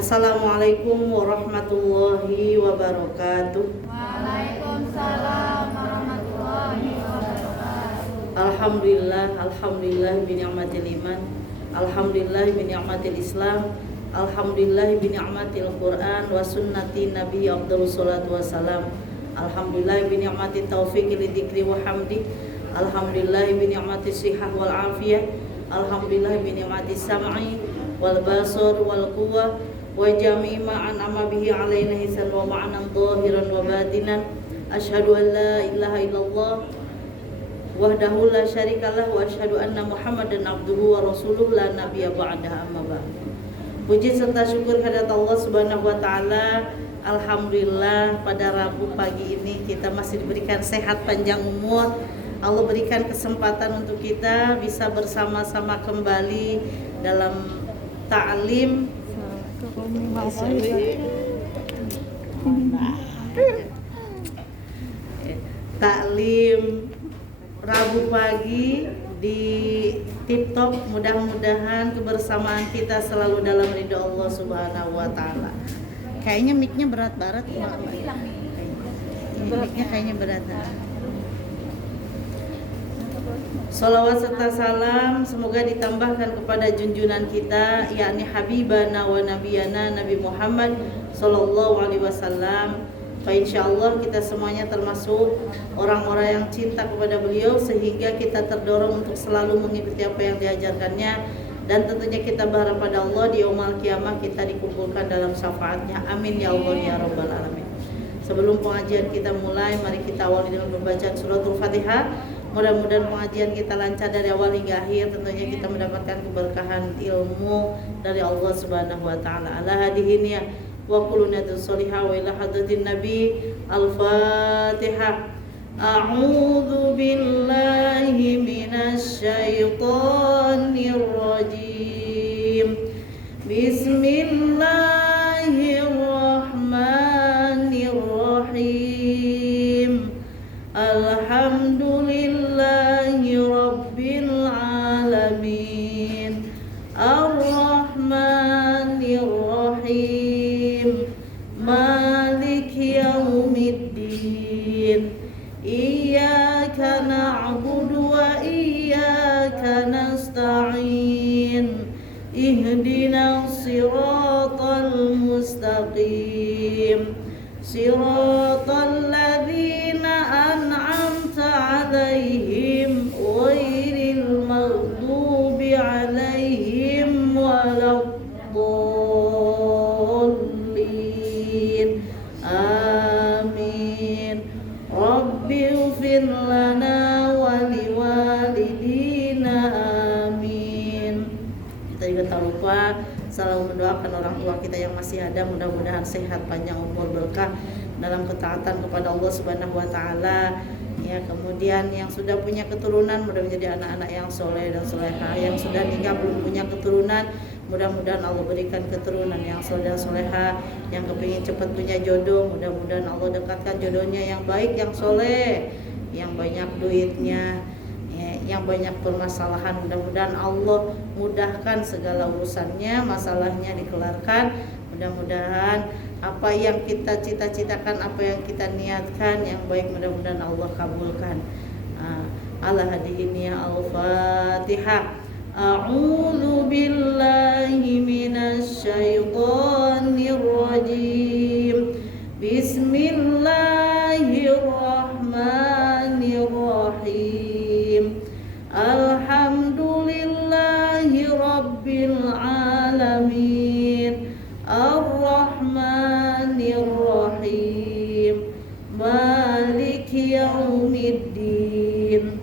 Assalamualaikum warahmatullahi wabarakatuh. Waalaikumsalam warahmatullahi wabarakatuh. Alhamdulillah bi ni'matil iman. Alhamdulillah bi ni'matil Islam. Alhamdulillah bi ni'matil Quran wa sunnati Nabi afdhalus salatu wassalam. Alhamdulillah bi ni'matit taufiq li dzikri wa hamdi. Alhamdulillah bi ni'matis sihah wal afiyah. Alhamdulillah bi ni'matis sam'i wal basar wal quwwah wa jami' ma an'ama bihi alaina hisan wa ma'nan zahiran wa batinan. Asyhadu an la ilaha illallah wahdahu la syarikalah wa asyhadu anna Muhammadan abduhu wa rasuluh la nabiyya ba'dahu amma ba'd. Puji serta syukur kehadirat Allah Subhanahu wa taala. Alhamdulillah pada Rabu pagi ini kita masih diberikan sehat panjang umur. Allah berikan kesempatan untuk kita bisa bersama-sama kembali dalam ta'lim Rabu pagi di TikTok. Mudah-mudahan kebersamaan kita selalu dalam ridho Allah Subhanahu wa taala. Kayaknya mic-nya berat-berat. Mic-nya kayaknya berat. Salawat serta salam semoga ditambahkan kepada junjungan kita, yakni Habibana wa Nabiyana Nabi Muhammad Sallallahu Alaihi Wasallam. Insyaallah kita semuanya termasuk orang-orang yang cinta kepada beliau, sehingga kita terdorong untuk selalu mengikuti apa yang diajarkannya, dan tentunya kita berharap pada Allah di yaumul kiamah kita dikumpulkan dalam syafaatnya. Amin ya Allah ya rabbal alamin. Sebelum pengajian kita mulai, mari kita awali dengan pembacaan suratul Fatihah. Mudah-mudahan pengajian kita lancar dari awal hingga akhir. Tentunya kita mendapatkan keberkahan ilmu dari Allah Subhanahu wa taala. Ala hadihin ya wa qulunatu sholihah wa ila hadratin nabi. Al-Fatihah. A'udzu billahi minasy syaithanir rajim. Bismillahirrahmanirrahim. Alhamdulillahi rabbil alamin. Ar-Rahmanir Rahim. Maliki yaumiddin. Iyyaka na'budu wa iyyaka nasta'in. Ihdinas siratal mustaqim. Siratal ladzina an'amta 'alaihim ghairil maghdubi 'alaihim waladdallin. Amin. Rabbighfir lana wa liwalidina. Amin. Kita juga tak lupa selalu mendoakan orang tua kita yang masih ada, mudah-mudahan sehat, panjang umur, berkah dalam ketaatan kepada Allah Subhanahu wa taala. Ya, kemudian yang sudah punya keturunan mudah menjadi anak-anak yang soleh dan solehah. Yang sudah nikah belum punya keturunan, mudah-mudahan Allah berikan keturunan yang soleh dan solehah. Yang kepingin cepat punya jodoh, mudah-mudahan Allah dekatkan jodohnya yang baik, yang soleh, yang banyak duitnya, yang banyak permasalahan. Mudah-mudahan Allah mudahkan segala urusannya, masalahnya dikelarkan. Mudah-mudahan apa yang kita cita-citakan, apa yang kita niatkan yang baik, mudah-mudahan Allah kabulkan. Ala hadihin ya Al-Fatihah. A'udzu billahi minasy syaithanir rajim. Bismillahirrahmanirrahim. Alhamdulillahi rabbil alamin. Ar-Rahmanir Rahim. Maliki yaumiddin.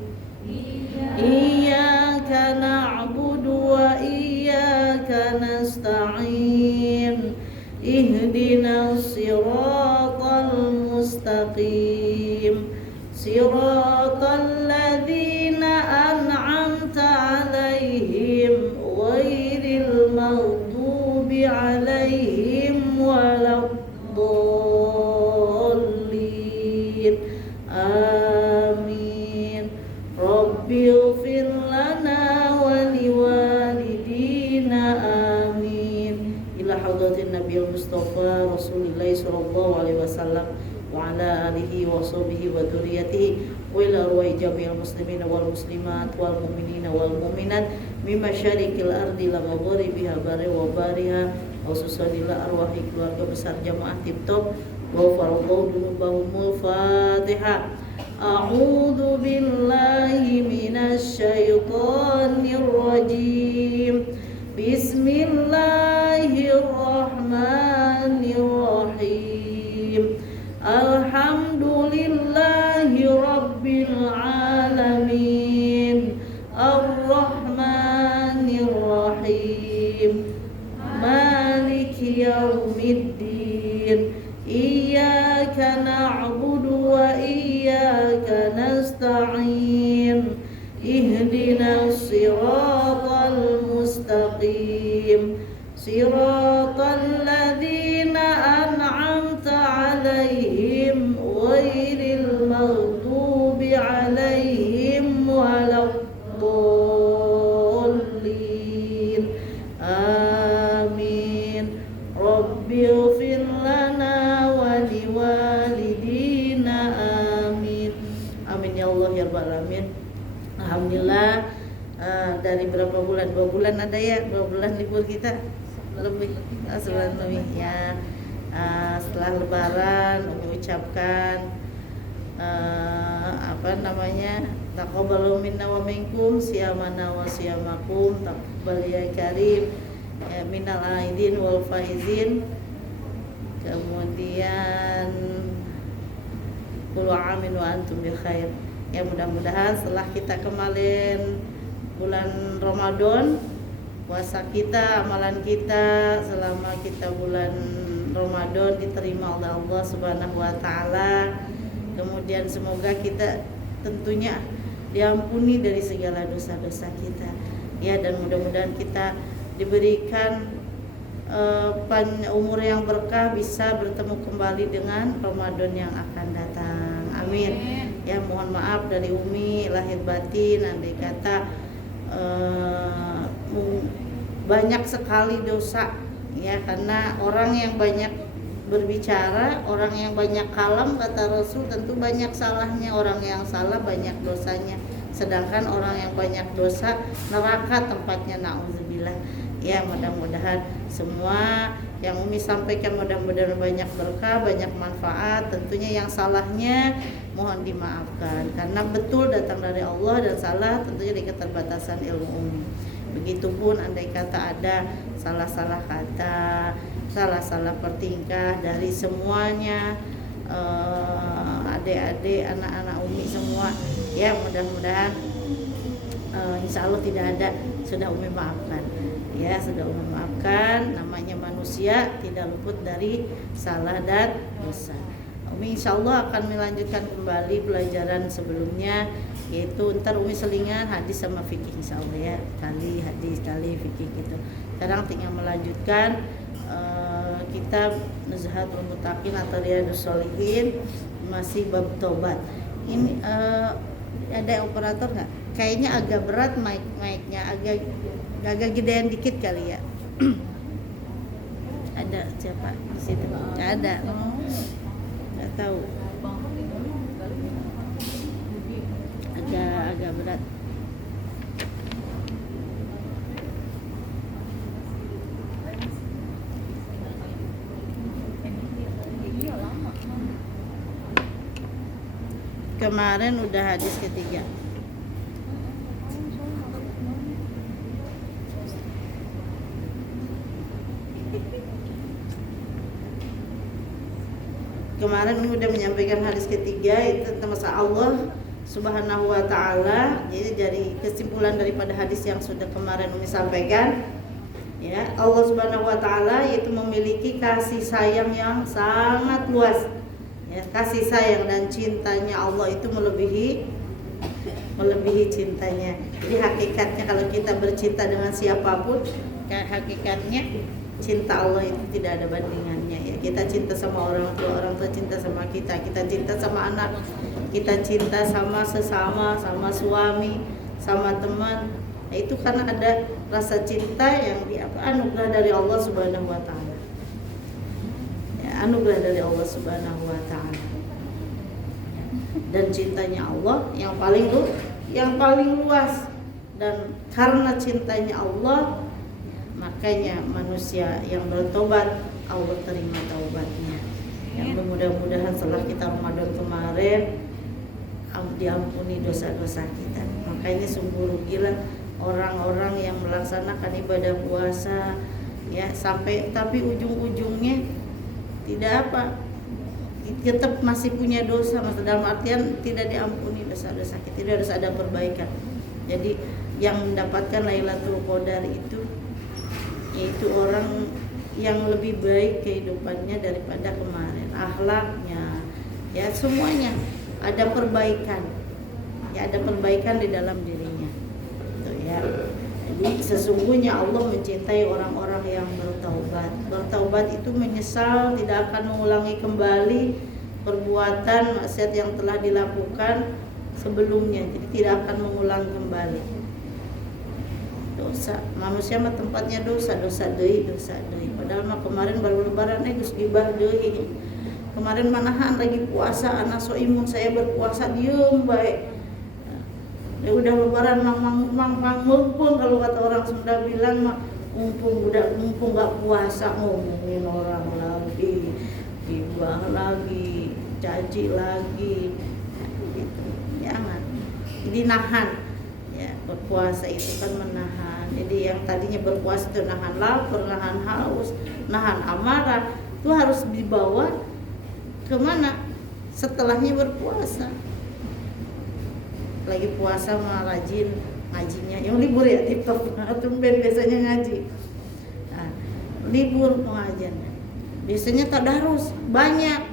Iyyaka na'budu wa iyyaka nasta'in. Ihdinas siratal mustaqim. Siratal ladzina an'amta 'alaihim ghairil maghdubi 'alaihim waladdallin. Amin. Rabbighfir lana wa liwalidina. Amin. ila hadratin nabiyil mustafa rasulillah sallallahu alaihi wasallam wa ala alihi wa sahbihi wa dzurriyyatihi wa ila arwahi jami'il muslimin wal muslimat wal mu'minin wal mu'minat min masyariqil ardi la magharibiha bari wa bariha khususan ila arwahi keluarga besar jamaah Tip Top wa farallahu dunubahumul Fatihah. A'udzu billahi minasy syaithanir rajim. Bismillahirrahmanirrahim. Alhamdulillahi rabbil alamin. Ar-Rahmanir Rahim. Maliki yaumiddin. Iyyaka na'budu wa iyyaka nasta'in. Ihdinas siratal mustaqim. Siratal ladzina an'amta 'alaihim ghairil maghdubi 'alaihim waladdallin. Amin. Rabbighfir lana wa liwalidina. Amin. Amin ya Allah ya rabbal alamin. Alhamdulillah, dari berapa bulan? 2 bulan ada ya, 2 bulan libur kita lebih, sebulan lebih ya. Setelah Lebaran, Umi ucapkan taqabbalu minna wa minkum siyamana wa siyamakum taqabbal ya karim ya, minal aidin wal faizin. Kemudian kullu amin wa antum bil khair. Ya, mudah-mudahan setelah kita kemarin bulan Ramadan, puasa kita, amalan kita selama kita bulan Ramadan diterima oleh Allah Subhanahu wa taala. Kemudian semoga kita tentunya diampuni dari segala dosa-dosa kita. Ya, dan mudah-mudahan kita diberikan umur yang berkah, bisa bertemu kembali dengan Ramadan yang akan datang. Amin. Ya, mohon maaf dari Umi lahir batin, andai kata banyak sekali dosa ya, karena orang yang banyak berbicara, orang yang banyak kalam, kata Rasul, tentu banyak salahnya. Orang yang salah banyak dosanya, sedangkan orang yang banyak dosa neraka tempatnya, na'udzubillah. Ya, mudah-mudahan semua yang Umi sampaikan mudah-mudahan banyak berkah, banyak manfaat. Tentunya yang salahnya mohon dimaafkan, karena betul datang dari Allah dan salah tentunya di keterbatasan ilmu Umi. Begitupun andai kata ada salah-salah kata, salah-salah pertingkah dari semuanya, adik-adik, anak-anak Umi semua, ya mudah-mudahan insya Allah tidak ada, sudah Umi maafkan. Ya, sudah Umi maafkan. Namanya manusia tidak luput dari salah dan dosa. Umi insya Allah akan melanjutkan kembali pelajaran sebelumnya, yaitu ntar Umi selingan hadis sama fikih insya Allah ya, kali hadis kali fikih gitu. Sekarang tinggal melanjutkan kitab Nuzhatul Muttaqin atau Riyadhus Shalihin, masih bab tobat. Ini ada operator nggak? Kayaknya agak berat mic-nya, agak gedean dikit kali ya. Ada siapa di situ? Nggak ada. Nggak tahu. Agak berat. Kemarin udah hadis ketiga. Kemarin udah menyampaikan hadis ketiga, itu tentang masalah Allah Subhanahu wa taala. Jadi dari kesimpulan daripada hadis yang sudah kemarin Umi sampaikan, ya, Allah Subhanahu wa taala yaitu memiliki kasih sayang yang sangat luas. Ya, kasih sayang dan cintanya Allah itu melebihi cintanya. Jadi hakikatnya kalau kita bercinta dengan siapapun, hakikatnya cinta Allah itu tidak ada bandingannya ya. Kita cinta sama orang tua cinta sama kita cinta sama anak, kita cinta sama sesama, sama suami, sama teman. Nah, itu karena ada rasa cinta yang anugerah dari Allah Subhanahu wa taala. Ya, anugerah dari Allah Subhanahu wa taala. Dan cintanya Allah yang paling luas, dan karena cintanya Allah makanya manusia yang bertobat Allah terima taubatnya. Yang mudah-mudahan setelah kita Ramadan kemarin diampuni dosa-dosa kita. Makanya sungguh rugilah orang-orang yang melaksanakan ibadah puasa ya tapi ujung-ujungnya tidak tetap masih punya dosa, dalam artian tidak diampuni dosa-dosa kita, tidak harus ada perbaikan. Jadi yang mendapatkan Lailatul Qadar itu yaitu orang yang lebih baik kehidupannya daripada kemarin, akhlaknya ya semuanya ada perbaikan. Ya ada perbaikan di dalam dirinya. Gitu ya. Jadi sesungguhnya Allah mencintai orang-orang yang bertaubat. Bertaubat itu menyesal, tidak akan mengulangi kembali perbuatan maksiat yang telah dilakukan sebelumnya. Jadi tidak akan mengulang kembali. Dosa, manusia mah tempatnya dosa deui. Padahal mah kemarin baru lebaran geus gibah deui. Kemarin manahan lagi puasa, anak so imun saya berpuasa diem baik. Ya udah lebaran mang mumpung, kalau kata orang Sunda bilang mah mumpung nggak puasa ngomongin orang lagi, gibah lagi, caci lagi, gitu. Jangan. Jadi nahan. Ya, berpuasa itu kan menahan. Jadi yang tadinya berpuasa itu nahan lapar, nahan haus, nahan amarah, itu harus dibawa kemana? Setelahnya berpuasa. Lagi puasa mah rajin ngajinya. Yang libur ya TikTok, tumben biasanya ngaji. Nah, libur pengajiannya. Biasanya tadarus banyak.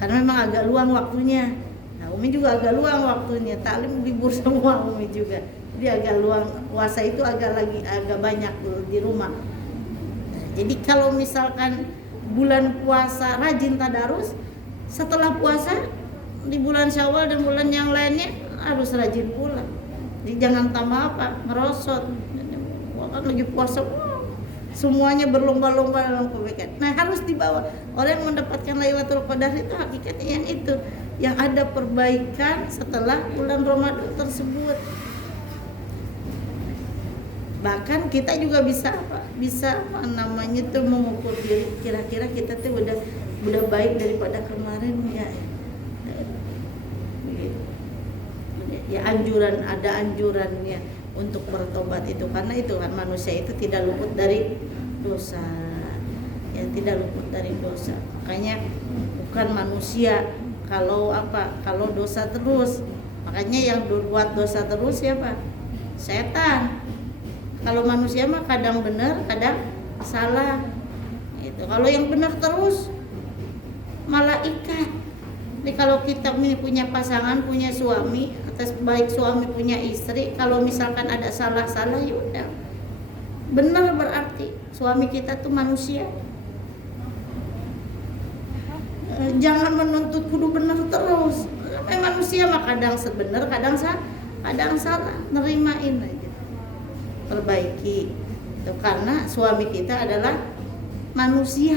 Karena memang agak luang waktunya. Nah, Umi juga agak luang waktunya. Taklim libur semua Umi juga. Jadi agak luang, puasa itu agak banyak di rumah. Jadi kalau misalkan bulan puasa rajin tadarus, setelah puasa di bulan Syawal dan bulan yang lainnya harus rajin pula. Jadi jangan tambah merosot. Wah, kan lagi puasa, semuanya berlomba-lomba dalam kebaikan. Nah, harus dibawa. Orang yang mendapatkan Lailatul Qadar itu hakikatnya yang itu, yang ada perbaikan setelah bulan Ramadan tersebut. Bahkan kita juga bisa mengukur diri, kira-kira kita tuh udah baik daripada kemarin ya. Ya ada anjurannya untuk bertobat itu, karena itu kan manusia itu tidak luput dari dosa. Ya tidak luput dari dosa. Makanya bukan manusia kalau dosa terus. Makanya yang berbuat dosa terus siapa? Setan. Kalau manusia mah kadang benar, kadang salah. Itu. Kalau yang benar terus malaikat. Jadi kalau kita punya pasangan, punya suami, atas baik suami punya istri, kalau misalkan ada salah-salah ya udah. Benar berarti suami kita tuh manusia. Jangan menuntut kudu benar terus. Manusia mah kadang sebenar, kadang salah. Nerimain aja. Perbaiki. Itu karena suami kita adalah manusia.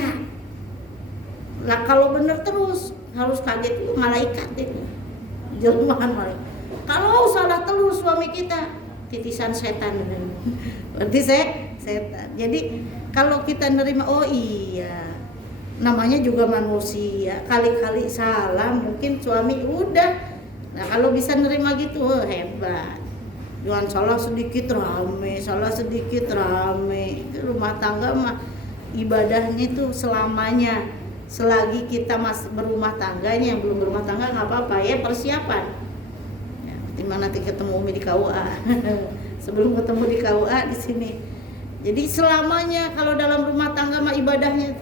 Lah kalau benar terus harus kaget itu malaikat itu. Jelmaan malaikat. Kalau salah terus suami kita, titisan setan. Berarti setan. Jadi kalau kita nerima, oh iya, namanya juga manusia, kali-kali salah mungkin suami udah. Nah kalau bisa nerima gitu, hebat. Jangan salah sedikit rame. Itu rumah tangga mah ibadahnya itu selamanya. Selagi kita masih berumah tangganya, yang belum berumah tangga nggak apa-apa ya, persiapan. Ya, nanti ketemu Umi di KUA. Sebelum ketemu di KUA di sini. Jadi selamanya kalau dalam rumah tangga mah ibadahnya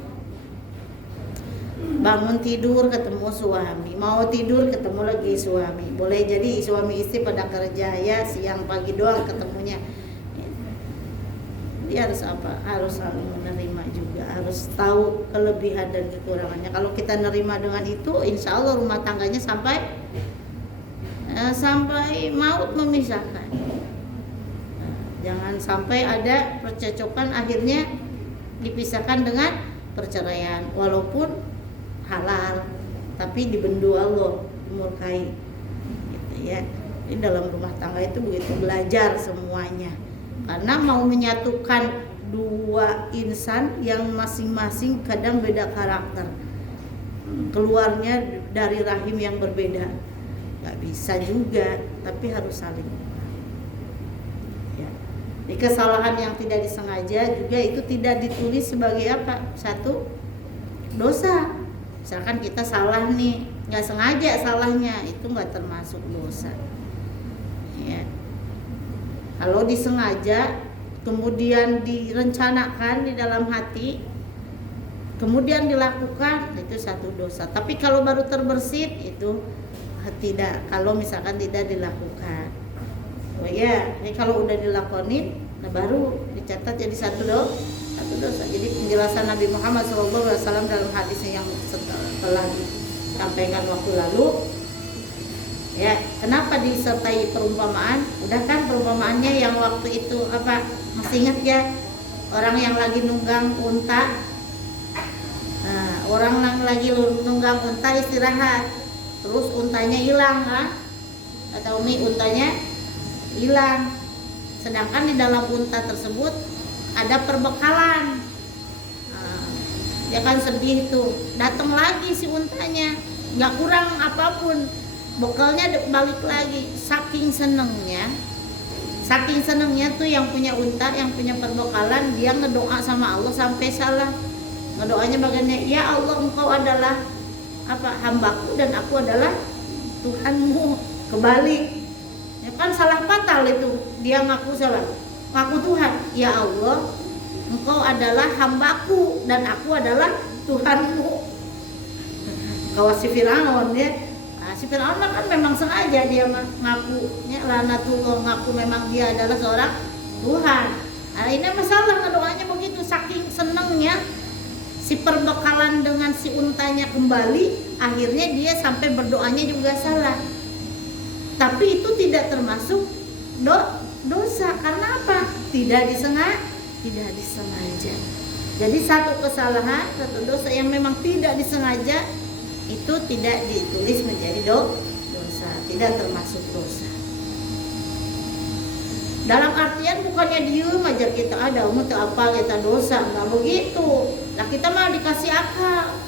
bangun tidur ketemu suami, mau tidur ketemu lagi suami. Boleh jadi suami istri pada kerja ya, siang pagi doang ketemunya. Dia harus harus saling menerima juga, harus tahu kelebihan dan kekurangannya. Kalau kita nerima dengan itu, insya Allah rumah tangganya sampai maut memisahkan. Jangan sampai ada percocokan akhirnya dipisahkan dengan perceraian, walaupun halal tapi dibendu Allah, dimurkai gitu ya. Ini dalam rumah tangga itu begitu belajar semuanya, karena mau menyatukan dua insan yang masing-masing kadang beda karakter, keluarnya dari rahim yang berbeda, nggak bisa juga, tapi harus saling ya. Di kesalahan yang tidak disengaja juga itu tidak ditulis sebagai apa? Satu dosa. Misalkan kita salah nih, nggak sengaja salahnya, itu nggak termasuk dosa ya. Kalau disengaja kemudian direncanakan di dalam hati kemudian dilakukan, itu satu dosa. Tapi kalau baru terbersit itu tidak, kalau misalkan tidak dilakukan. Oh ya, ini kalau udah dilakonin, nah baru dicatat jadi satu dosa. Jadi penjelasan Nabi Muhammad SAW dalam hadisnya yang telah disampaikan waktu lalu, ya, kenapa disertai perumpamaan? Udah kan perumpamaannya yang waktu itu apa? Masih ingat ya? Orang yang lagi nunggang unta. Nah, orang yang lagi nunggang unta istirahat, terus untanya hilang kan? Atau untanya hilang. Sedangkan di dalam unta tersebut ada perbekalan. Nah, dia kan sedih tuh. Datang lagi si untanya, nggak kurang apapun. Bekalnya balik lagi. Saking senengnya tuh yang punya unta, yang punya perbekalan, dia ngedoa sama Allah sampai salah. Ngedoanya bagiannya, ya Allah, engkau adalah apa, hambaku dan aku adalah Tuhanmu. Kebalik ya kan, salah fatal itu. Dia ngaku salah, ngaku Tuhan. Ya Allah, engkau adalah hambaku dan aku adalah Tuhanmu. Kalau si Firaun ya, si Firaun kan memang sengaja dia ngakunya lanatullah, ngaku memang dia adalah seorang Tuhan. Nah, ini masalah ngedoanya begitu, saking senengnya si perbekalan dengan si untanya kembali, akhirnya dia sampai berdoanya juga salah. Tapi itu tidak termasuk dosa, karena apa? Tidak disengaja. Jadi satu kesalahan, satu dosa yang memang tidak disengaja, itu tidak ditulis menjadi dosa, tidak termasuk dosa. Dalam artian bukannya diem aja kita ada umur apa kita dosa, nggak begitu. Lah kita malah dikasih akal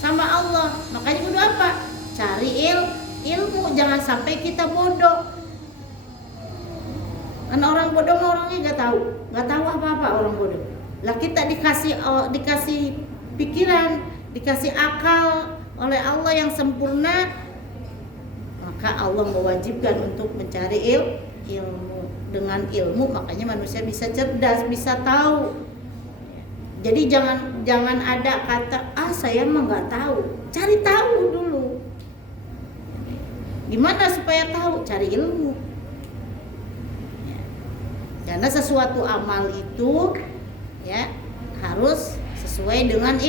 sama Allah. Makanya kudu apa? Cari ilmu, jangan sampai kita bodoh. Karena orang bodoh mah orangnya nggak tahu apa-apa orang bodoh. Lah kita dikasih pikiran, dikasih akal oleh Allah yang sempurna, maka Allah mewajibkan untuk mencari ilmu. Dengan ilmu makanya manusia bisa cerdas, bisa tahu. Jadi jangan ada kata saya mah nggak tahu. Cari tahu dulu. Gimana supaya tahu? Cari ilmu. Ya. Karena sesuatu amal itu ya harus sesuai dengan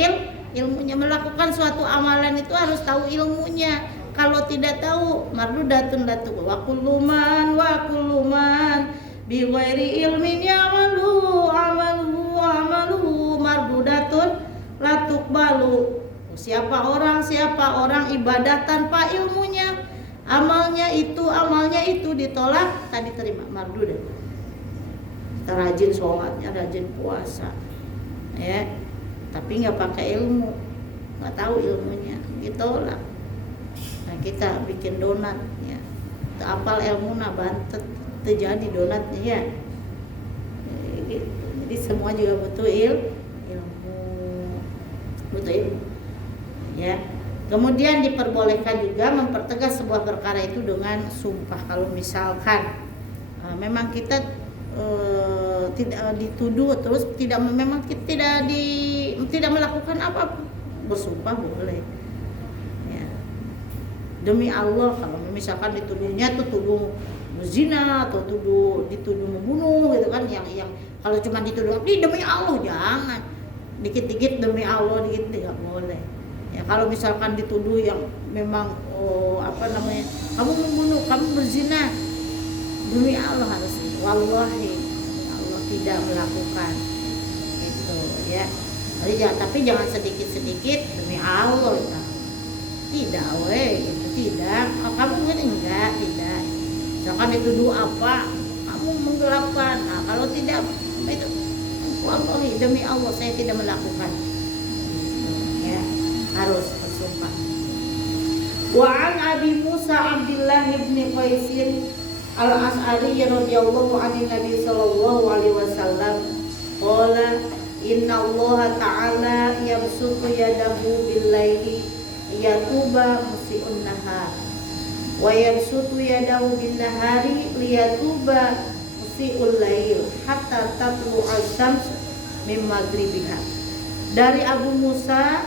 ilmunya. Melakukan suatu amalan itu harus tahu ilmunya. Kalau tidak tahu, mardudatun latu wa kulluman bi ghairi ilmin ya'malu amalu mardudatun latuqbalu. Siapa orang ibadah tanpa ilmunya, amalnya itu ditolak, tak diterima, mardudat. Kita rajin sholatnya, rajin puasa, ya, tapi nggak pakai ilmu, nggak tahu ilmunya, ditolak. Nah, kita bikin donat ya, apal ilmu na bantet terjadi donatnya ya. Jadi semua juga butuh ilmu ya. Kemudian diperbolehkan juga mempertegas sebuah perkara itu dengan sumpah. Kalau misalkan memang kita tidak dituduh terus tidak melakukan apa-apa, bersumpah boleh. Demi Allah, kalau misalkan dituduhnya tuh tuduh zina atau dituduh membunuh gitu kan, yang kalau cuma dituduh demi Allah jangan, dikit-dikit demi Allah dikit tidak boleh. Ya kalau misalkan dituduh yang memang kamu membunuh, kamu berzina, demi Allah harus wallahi tidak melakukan itu ya. Tapi jangan sedikit-sedikit demi Allah tidak itu tidak. Kamu enggak tidak, misalkan itu doa apa kamu menggelapkan, nah kalau tidak itu wallahi demi Allah saya tidak melakukan gitu, ya harus bersumpah. Wa an Abi Musa Abdullah bin Qais al-Asy'ari radhiyallahu anhu Nabi sallallahu alaihi wasallam qala inna Allah ta'ala yabsutu yadahu bil-laili liyatuba musii'un nahar wa yabsutu yadahu bin-nahari liyatuba musii'ul lail hatta tatlu'a asy-syams min maghribiha. Dari Abu Musa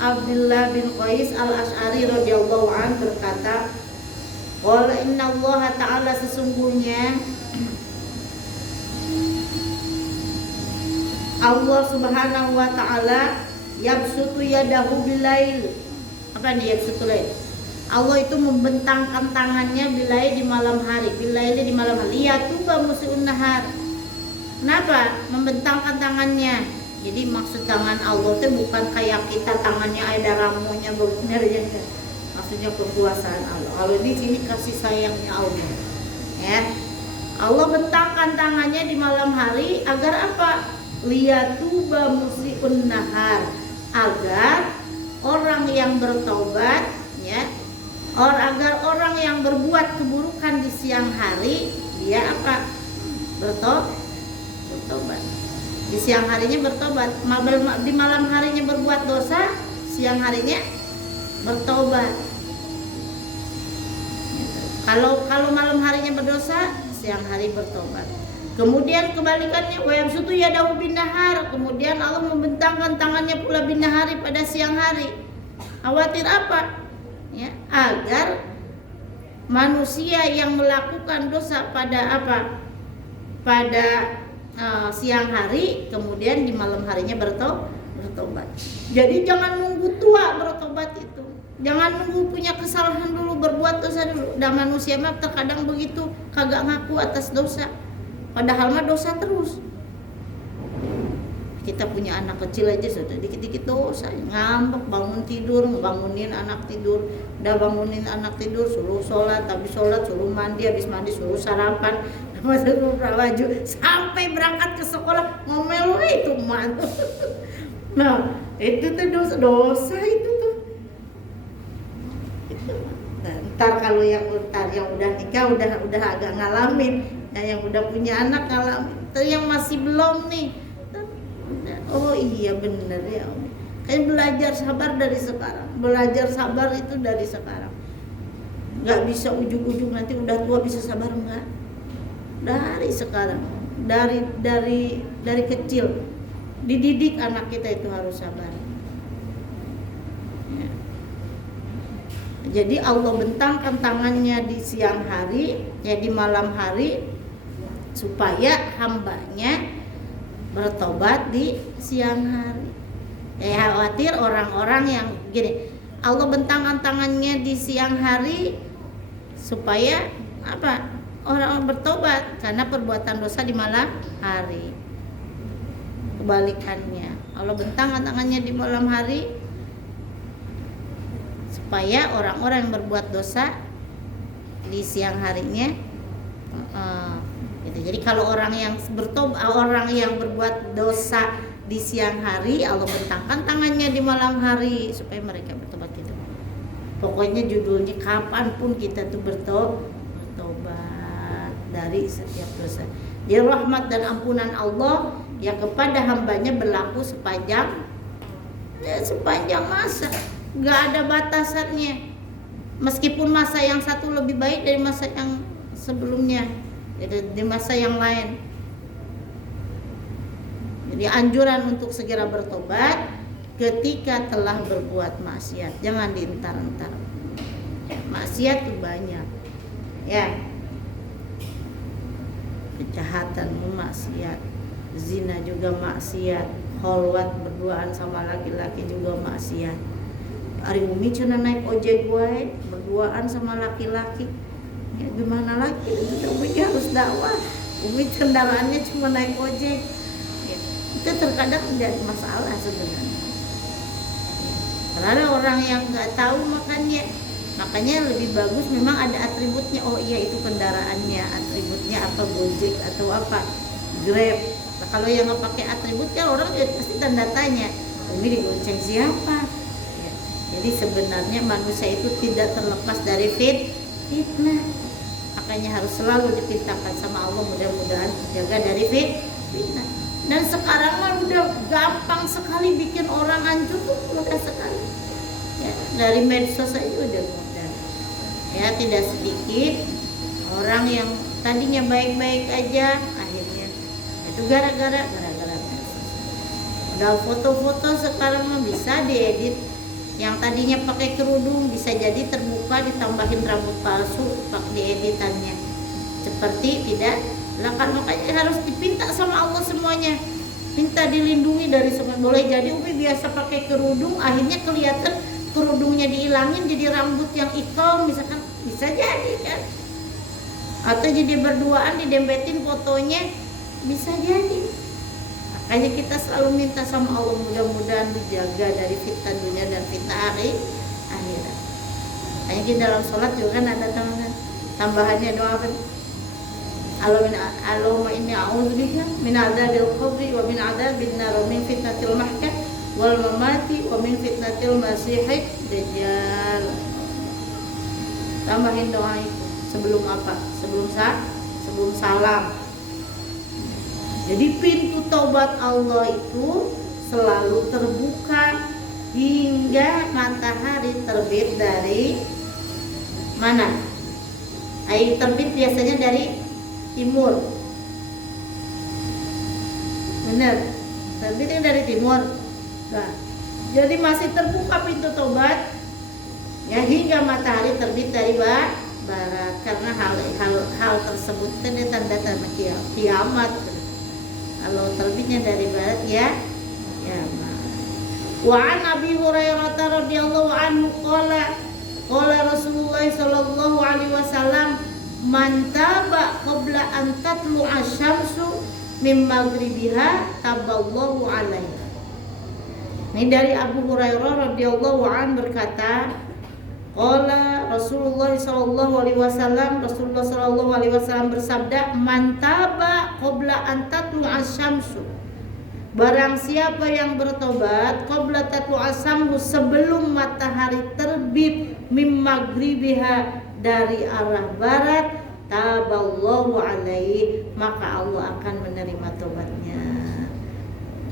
Abdullah bin Qais al-Asy'ari radhiyallahu anhu berkata, qala inna Allah ta'ala sesungguhnya Allah subhanahu wa ta'ala yabsutu yadahu bilail. Apa nih yabsutu lail? Allah itu membentangkan tangannya bilail di malam hari, bilail di malam hari. Liyatuba musii'un nahar. Kenapa membentangkan tangannya? Jadi maksud tangan Allah itu bukan kayak kita tangannya ada ramunya benar ya. Maksudnya kekuasaan Allah. Kalau di sini kasih sayangnya Allah. Ya. Allah bentangkan tangannya di malam hari agar apa? Liyatuba musii'un nahar, agar orang yang bertobat ya, agar orang yang berbuat keburukan di siang hari dia apa? Bertobat. Di siang harinya bertobat, di malam harinya berbuat dosa, siang harinya bertobat. Kalau malam harinya berdosa, siang hari bertobat. Kemudian kebalikannya, wa yabsutu yadahu bin nahar, kemudian Allah membentangkan tangannya pula bin nahari pada siang hari. Khawatir apa? Ya, agar manusia yang melakukan dosa pada apa? Pada siang hari, kemudian di malam harinya bertobat. Jadi jangan nunggu tua bertobat itu. Jangan nunggu punya kesalahan dulu, berbuat dosa dulu. Dan manusia mah terkadang begitu, kagak ngaku atas dosa. Padahal mah dosa terus. Kita punya anak kecil aja sudah dikit-dikit dosa, ngambek, bangun tidur, bangunin anak tidur, udah bangunin anak tidur, suruh sholat, habis sholat suruh mandi, habis mandi suruh sarapan, suruh baju, sampai berangkat ke sekolah ngomel itu mah. Nah itu tuh dosa itu tuh. Nah, ntar kalau yang udah nikah udah agak ngalamin, yang udah punya anak ngalamin, yang masih belum nih. Oh iya bener ya, kayak belajar sabar dari sekarang. Belajar sabar itu dari sekarang. Gak bisa ujung-ujung nanti udah tua bisa sabar, enggak. Dari sekarang, dari kecil dididik anak kita itu harus sabar. Ya. Jadi Allah bentangkan tangannya di siang hari, ya di malam hari, supaya hambanya bertobat di siang hari. Khawatir orang-orang yang gini, Allah bentangkan tangannya di siang hari supaya apa? Orang bertobat karena perbuatan dosa di malam hari. Kebalikannya, Allah bentangkan tangannya di malam hari supaya orang-orang yang berbuat dosa di siang harinya gitu. Jadi kalau orang yang berbuat dosa di siang hari, Allah bentangkan tangannya di malam hari supaya mereka bertobat gitu. Pokoknya judulnya kapanpun kita tuh bertobat dari setiap dosa. Dia rahmat dan ampunan Allah yang kepada hambanya berlaku sepanjang masa, nggak ada batasannya. Meskipun masa yang satu lebih baik dari masa yang sebelumnya, di masa yang lain. Jadi anjuran untuk segera bertobat ketika telah berbuat maksiat, jangan dientar-entar. Maksiat itu banyak, ya. Kejahatan maksiat, zina juga maksiat, kholwat berduaan sama laki-laki juga maksiat. Ari umi cenah naik ojek gue berduaan sama laki-laki. Ya, gimana lagi itu harus dakwah Umi kendaraannya cuma naik ojek. Ya, itu terkadang menjadi masalah sebenarnya. Karena ada orang yang nggak tahu makanya lebih bagus memang ada atributnya. Oh iya itu kendaraannya, atributnya apa, Gojek atau apa, Grab. Nah, kalau yang nggak pakai atribut kan orang pasti tanda tanya, Umi digonceng siapa? Ya, jadi sebenarnya manusia itu tidak terlepas dari fitnah. Makanya harus selalu dipintakan sama Allah mudah-mudahan terjaga dari fitnah. Dan sekarang mah udah gampang sekali bikin orang hancur tuh, mudah sekali. Ya, dari medsos saja udah mudah. Ya, tidak sedikit orang yang tadinya baik-baik aja akhirnya itu gara-gara medsos. Udah foto-foto sekarang mah bisa diedit. Yang tadinya pakai kerudung bisa jadi terbuka ditambahin rambut palsu pakai dieditannya. Seperti tidak lakukan, makanya harus dipinta sama Allah semuanya. Minta dilindungi dari semua. Boleh jadi Umi biasa pakai kerudung akhirnya kelihatan kerudungnya dihilangin jadi rambut yang ikal misalkan, bisa jadi kan. Atau jadi berduaan didempetin fotonya, bisa jadi. Makanya kita selalu minta sama Allah mudah-mudahan dijaga dari fitnah dunia dan fitnah akhirat. Makanya kita dalam sholat juga kan ada tambahannya doa apa? Allahumma inni a'udzubika min adzabil qabri wa min adzabin nar wa min fitnatil mahya wal mamati wa min fitnatil masiihid dajjal. Tambahin doa itu sebelum apa? Sebelum salam. Jadi pintu taubat Allah itu selalu terbuka hingga matahari terbit dari mana? Air terbit biasanya dari timur. Benar. Terbitnya dari timur. Nah, jadi masih terbuka pintu taubat ya hingga matahari terbit dari barat, karena hal tersebut itu tanda-tanda kiamat. Kalau terbitnya dari barat ya. Wa an Abi Hurairah radhiyallahu anhu qala Rasulullah sallallahu alaihi wasallam man taba qabla an tatlu'a syamsu min maghribiha taballahu alaihi. Ini dari Abu Hurairah radhiyallahu anhu berkata, qala Rasulullah sallallahu alaihi wasallam, Rasulullah sallallahu alaihi wasallam bersabda, man taba qabla an tatlu'a syamsu. Barang siapa yang bertobat qabla tatlu'a syamsu, sebelum matahari terbit, mim maghribiha, dari arah barat, taballahu alaihi, maka Allah akan menerima tobatnya.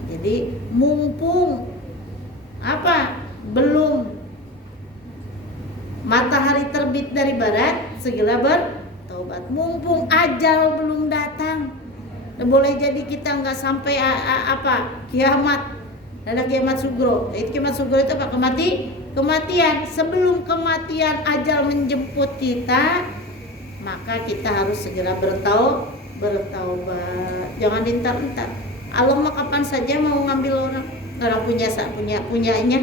Jadi mumpung belum matahari terbit dari barat, segera bertobat. Mumpung ajal belum datang. Boleh jadi kita nggak sampai kiamat. Ada kiamat sugro. Itu kiamat sugro itu apa? Kematian. Sebelum kematian ajal menjemput kita, maka kita harus segera bertaubat. Jangan dientar-entar. Allah mah kapan saja mau ngambil orang punyanya.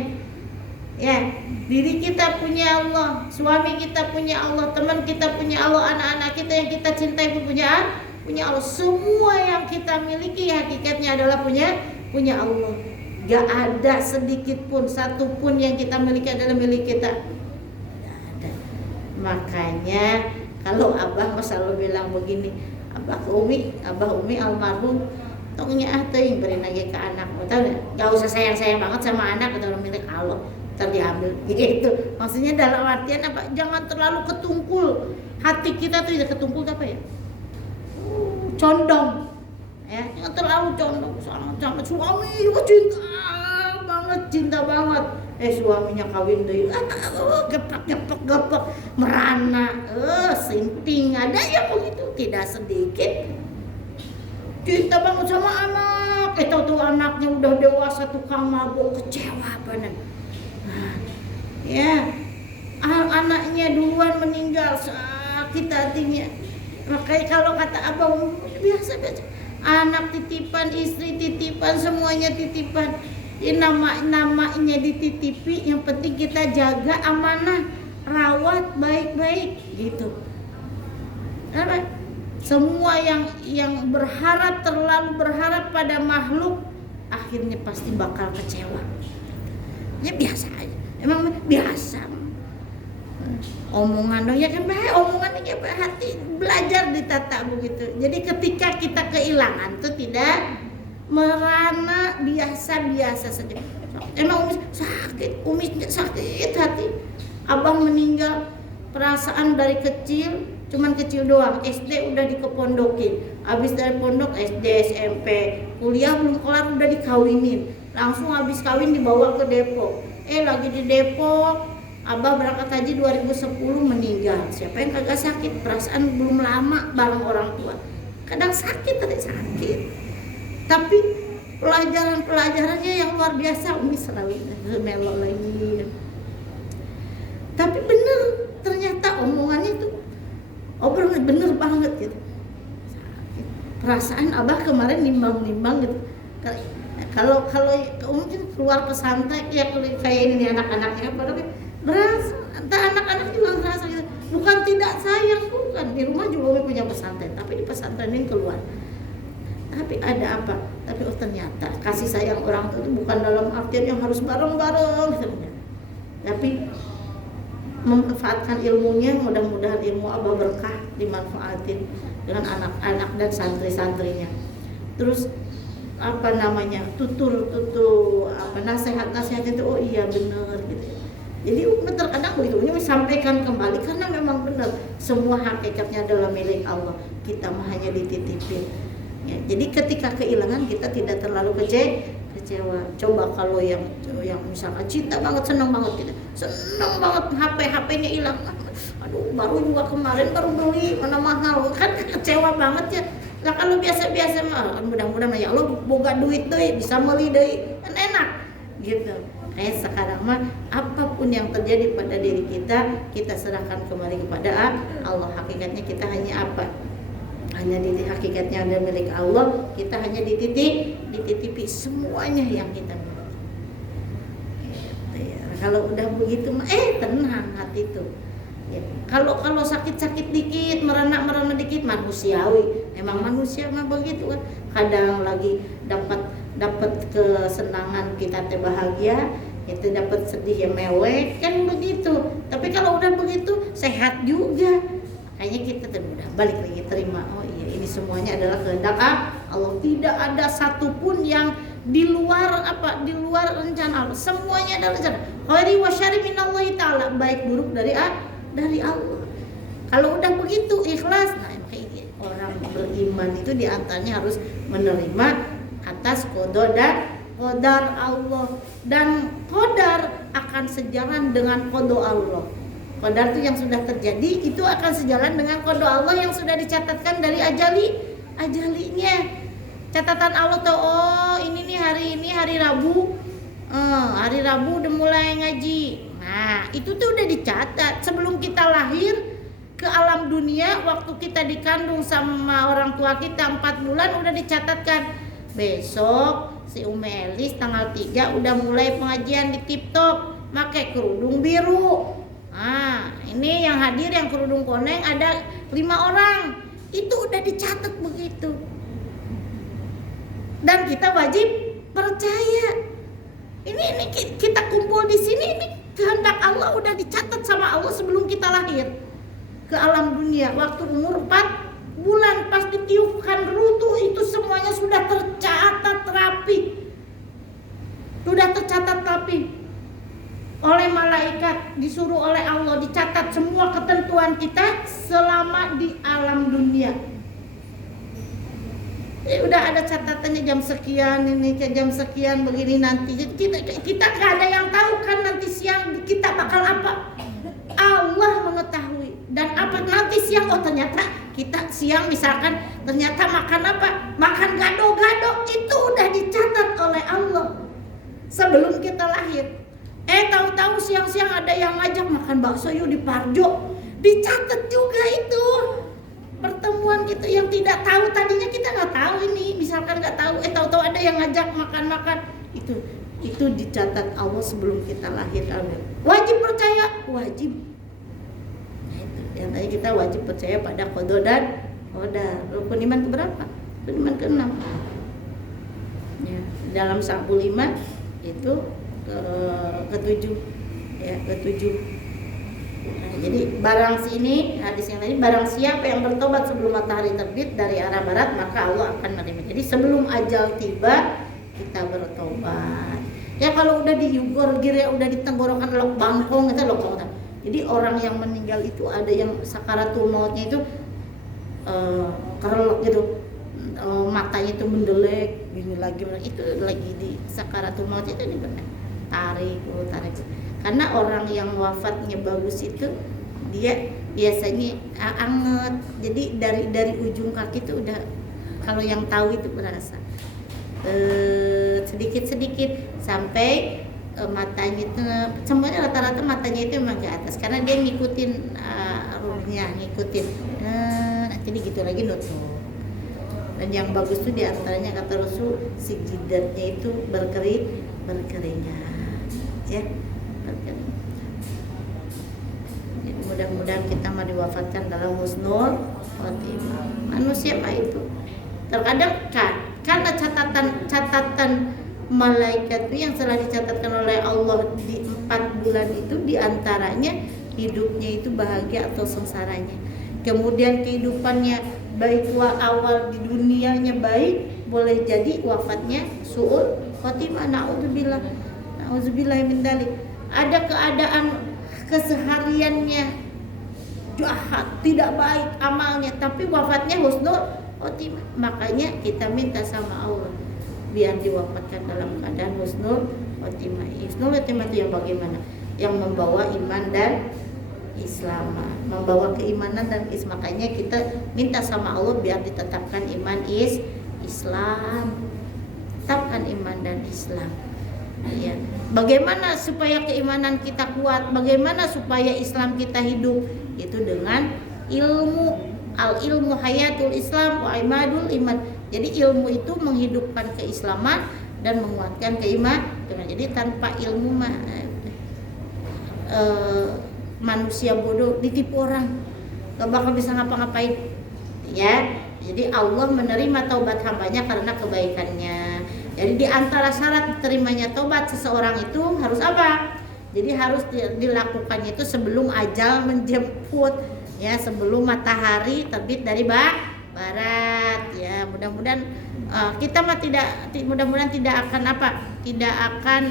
Ya, diri kita punya Allah, suami kita punya Allah, teman kita punya Allah, anak-anak kita yang kita cintai pun punya Allah. Semua yang kita miliki hakikatnya adalah punya Allah. Gak ada sedikit pun, satu pun yang kita miliki adalah milik kita. Gak ada. Makanya kalau Abah selalu bilang begini, Abah Umi almarhum, tongnya yang beri lagi ke anak, tahu nggak? Gak usah sayang banget sama anak, atau milik Allah, ntar diambil. Gitu. Maksudnya dalam artian apa? Jangan terlalu ketungkul. Hati kita tuh ya ketungkul apa ya? Condong. Ya, jangan terlalu condong sama suami, cinta banget. Suaminya kawin deui, gepak merana, sinting, ada yang begitu, tidak sedikit. Cinta banget sama anak, tahu anaknya udah dewasa tukang mabuk, kecewa bener. Ya, anaknya duluan meninggal, sakit hatinya. Makanya kalau kata abang biasa. Anak titipan, istri titipan, semuanya titipan. Namanya dititipi, yang penting kita jaga amanah, rawat baik-baik gitu. Apa? Semua yang berharap, terlalu berharap pada makhluk, akhirnya pasti bakal kecewa. Ya biasa aja, emang biasa. Omongan ya kan baik, omongan ya hati, belajar ditata begitu. Jadi ketika kita kehilangan tuh tidak merana, biasa-biasa saja. Emang Umi sakit hati. Abang meninggal, perasaan dari kecil, cuman kecil doang. SD udah dikepondokin, habis dari pondok SD, SMP, kuliah belum kelar udah dikawinin. Langsung habis kawin dibawa ke Depok. Lagi di Depok, Abah berangkat haji 2010 meninggal. Siapa yang kagak sakit? Perasaan belum lama bareng orang tua. Kadang sakit, tapi pelajaran-pelajarannya yang luar biasa. Umi selalu melo lagi. Tapi bener, ternyata omongannya itu bener banget gitu. Perasaan Abah kemarin nimbang-nimbang gitu. Kalau mungkin keluar pesantren ya kayak ini anak-anaknya padahal berasa, entah anak-anak juga ngerasa gitu. Bukan tidak sayang, bukan. Di rumah juga punya pesantren, tapi di pesantren ini keluar. Tapi ada apa? Tapi ternyata kasih sayang orang tua itu bukan dalam artian yang harus bareng-bareng gitu. Tapi memanfaatkan ilmunya, mudah-mudahan ilmu Abah berkah dimanfaatin dengan anak-anak dan santri-santrinya. Terus tutur nasihat itu oh iya benar gitu. Jadi terkadang begitu ini sampaikan kembali karena memang benar semua hakikatnya adalah milik Allah, kita mah hanya dititipin ya. Jadi ketika kehilangan kita tidak terlalu kecewa. Coba kalau yang misalkan cinta banget, senang banget gitu, senang banget HP-nya hilang, aduh baru juga kemarin baru beli mana mahal, kan kecewa banget ya. Nah kalau biasa-biasa mah mudah-mudahan ya Allah boga duit deh, bisa beli deh, kan enak gitu. Sekarang mah apapun yang terjadi pada diri kita serahkan kembali kepada Allah. Hakikatnya kita hanya apa? Hanya hakikatnya ada milik Allah. Kita hanya dititipi semuanya yang kita miliki. Ya. Kalau udah begitu mah tenang hati tuh. Ya. Kalau sakit-sakit dikit, merana dikit manusiawi. Emang manusia mah begitu kan. Kadang lagi dapat kesenangan kita bahagia, itu dapat sedih ya mewek kan begitu. Tapi kalau udah begitu sehat juga. Kayaknya kita udah balik lagi terima. Oh iya, ini semuanya adalah kehendak Allah. Tidak ada satupun yang di luar rencana Allah. Semuanya adalah rencana. Khairi wa syarri minallahi ta'ala, baik buruk dari Allah. Kalau udah begitu ikhlas, nah orang beriman itu diantaranya harus menerima atas qada dan qadar Allah, dan qadar akan sejalan dengan qada Allah. Qadar itu yang sudah terjadi itu akan sejalan dengan qada Allah yang sudah dicatatkan dari ajalinya. Catatan Allah tuh, oh ini nih hari Rabu. Hari Rabu udah mulai ngaji. Nah, itu tuh udah dicatat sebelum kita lahir ke alam dunia. Waktu kita dikandung sama orang tua kita 4 bulan udah dicatatkan. Besok si Umi Elis tanggal 3 udah mulai pengajian di Tip Top, pakai kerudung biru. Nah, ini yang hadir yang kerudung koneng ada 5 orang. Itu udah dicatat begitu. Dan kita wajib percaya. Ini kita kumpul di sini, ini kehendak Allah udah dicatat sama Allah sebelum kita lahir ke alam dunia. Waktu umur 4 bulan pas ditiupkan ruh itu semuanya sudah tercatat rapi. Sudah tercatat rapi oleh malaikat, disuruh oleh Allah dicatat semua ketentuan kita selama di alam dunia. Udah ada catatannya jam sekian ini ke jam sekian begini nanti. Kita nggak ada yang tahu kan nanti siang kita bakal apa. Allah mengetahui. Dan apa nanti siang, oh ternyata kita siang misalkan ternyata makan apa? Makan gado-gado, itu udah dicatat oleh Allah sebelum kita lahir. Tahu-tahu siang-siang ada yang ngajak makan bakso yuk di Parjo, dicatat juga itu. Pertemuan kita yang tidak tahu tadinya kita nggak tahu ini, misalkan nggak tahu, tahu-tahu ada yang ngajak makan-makan, itu dicatat Allah sebelum kita lahir. Wajib percaya, wajib. Nah, itu yang tadi kita wajib percaya pada qada dan Rukun iman keberapa? Rukun iman ke-6. Ya, dalam sabul iman itu ke-7. Ya, ke-7. Nah, jadi barang sini hadis yang tadi, barang siapa yang bertobat sebelum matahari terbit dari arah barat maka Allah akan menerima. Jadi sebelum ajal tiba kita bertobat. Ya kalau udah di yugor gire, udah di tenggorokan lok bangkong itu lok. Jadi orang yang meninggal itu ada yang sakaratul mautnya itu kerelok gitu, matanya itu mendelek gini lagi, itu lagi di sakaratul maut itu nih benar. Tarik. Karena orang yang wafatnya bagus itu dia biasanya anget. Jadi dari ujung kaki itu udah, kalau yang tahu itu berasa sedikit sampai matanya itu semuanya rata-rata matanya itu memang ke atas karena dia ngikutin ruhnya, ngikutin. Jadi gitu lagi nutup. Dan yang bagus tuh diantaranya kata Rasul si jidatnya itu berkeringat, ya. Jadi mudah-mudahan kita mah diwafatkan dalam husnul khotimah. Manusia apa itu? Terkadang karena catatan malaikat itu yang telah dicatatkan oleh Allah di 4 bulan itu diantaranya hidupnya itu bahagia atau sengsaranya. Kemudian kehidupannya baik awal di dunianya baik, boleh jadi wafatnya su'ul khotimah. Na'udzubillah min dzalik. Ada keadaan kesehariannya jahat, tidak baik amalnya, tapi wafatnya husnul khotimah. Makanya kita minta sama Allah biar diwafatkan dalam keadaan husnul khotimah. Husnul khotimah itu yang bagaimana? Yang membawa iman dan Islam, membawa keimanan dan Islam. Makanya kita minta sama Allah biar ditetapkan iman Islam, tetapkan iman dan Islam. Ya. Bagaimana supaya keimanan kita kuat? Bagaimana supaya Islam kita hidup? Itu dengan ilmu. Al ilmu hayatul Islam wa imadul iman. Jadi ilmu itu menghidupkan keislaman dan menguatkan keimanan. Jadi tanpa ilmu manusia bodoh ditipu orang, gak bakal bisa ngapa-ngapain, ya. Jadi Allah menerima taubat hambanya karena kebaikannya. Jadi di antara syarat terimanya taubat seseorang itu harus apa? Jadi harus dilakukannya itu sebelum ajal menjemput, ya, sebelum matahari terbit dari barat, ya. Mudah-mudahan kita mah mudah-mudahan tidak akan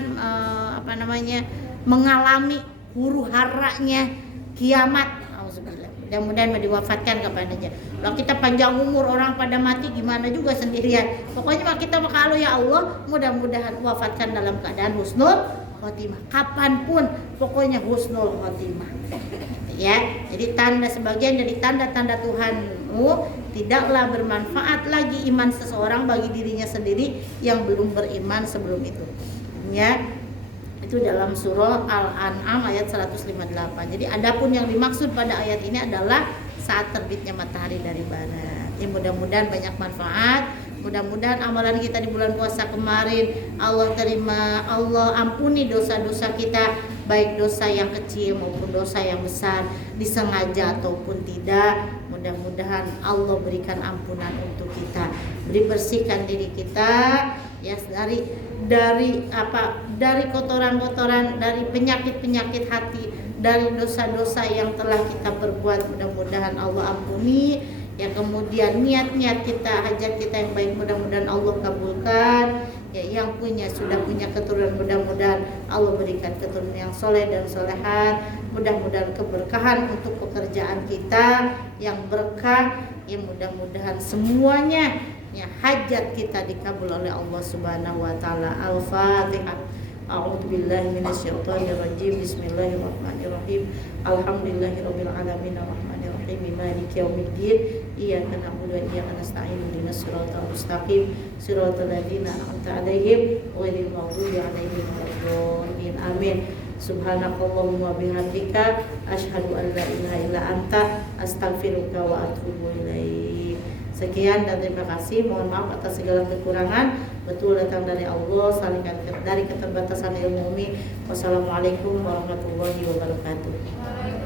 mengalami huru haranya kiamat. Auzubillah. Mudah-mudahan diwafatkan kepadanya. Kalau kita panjang umur orang pada mati gimana juga sendirian. Pokoknya kita kalau ya Allah mudah-mudahan wafatkan dalam keadaan husnul khotimah. Kapanpun pokoknya husnul khotimah. Ya, jadi sebagian dari tanda-tanda Tuhanmu tidaklah bermanfaat lagi iman seseorang bagi dirinya sendiri yang belum beriman sebelum itu. Ya. Itu dalam surah Al-An'am ayat 158. Jadi adapun yang dimaksud pada ayat ini adalah saat terbitnya matahari dari barat. Ya, mudah-mudahan banyak manfaat. Mudah-mudahan amalan kita di bulan puasa kemarin Allah terima, Allah ampuni dosa-dosa kita, baik dosa yang kecil maupun dosa yang besar, disengaja ataupun tidak. Mudah-mudahan Allah berikan ampunan untuk kita, bersihkan diri kita, ya, dari kotoran-kotoran, dari penyakit-penyakit hati, dari dosa-dosa yang telah kita perbuat. Mudah-mudahan Allah ampuni. Ya, kemudian niat-niat kita, hajat kita yang baik mudah-mudahan Allah kabulkan. Ya, yang sudah punya keturunan mudah-mudahan Allah berikan keturunan yang soleh dan solehat. Mudah-mudahan keberkahan untuk pekerjaan kita yang berkah. Ya, mudah-mudahan semuanya, ya, hajat kita dikabul oleh Allah Subhanahu wa taala. Al-Fatihah. A'udzubillahi minasyaitonirrajim. Bismillahirrahmanirrahim. Alhamdulillahirabbil alamin arrahmanir rahim maliki yaumiddin. Iyyaka na'budu wa iyyaka nasta'in ihdinas siratal mustaqim siratal ladzina an'amta 'alaihim ghairil maghdubi 'alaihim waladdallin. Amin. Subhanakallahumma bihamdika asyhadu an la ilaha illa anta astaghfiruka wa atubu ilaik. Sekian dan terima kasih. Mohon maaf atas segala kekurangan. Betul datang dari Allah, salingkan dari keterbatasan ilmu. Wassalamualaikum warahmatullahi wabarakatuh.